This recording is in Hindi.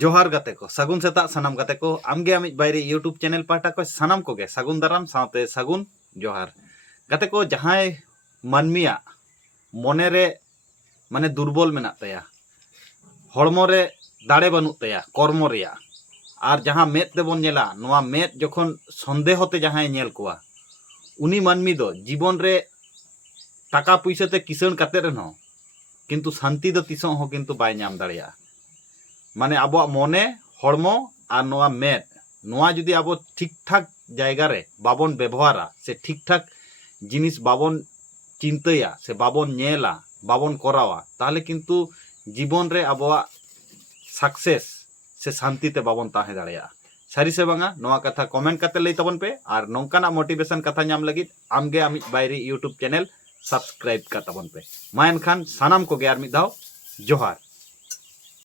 जोहार गाते को सगुन सेता सानाम गाते को आमगे आमिज बायरे यूट्यूब चैनल पाटा को सानाम को गे सगुन दाराम साथे सगुन जोहार गाते को जहां मानमिया मने रे माने दुर्बल मेना तया हड़मो रे दाड़े बानुग तया कर्म रेया और जहां मेद तेबन नेला नोआ मेद जखन सन्देह ते जहां नेल कोआ उनी मानमी दो जीवन रे टाका पैसा ते किसान काते रेनो किंतु शांति दो तिसों हो किंतु बाय नाम दाड़ेया माने अब मने हड़मो और नोआ मेद नोआ जुदी अब ठीक ठाक जायगा रे बाबन व्यवहारा से ठीक ठाक जिनिस बाबन चिंतया से बाबन नेला बाबन करावा ताहले किंतु जीवन रे अबवा सक्सेस से शांति ते बाबन ताहे दाड़ेया सारी से बांगा नोआ कथा कमेंट करते लई तबन पे और नोंकाना मोटिवेशन कथा नाम लगित आमगे आमिज बायरी यूट्यूब चैनल सब्सक्राइब का तबन पे मा एनखान सानाम को गे आर मिद धाव जोहार।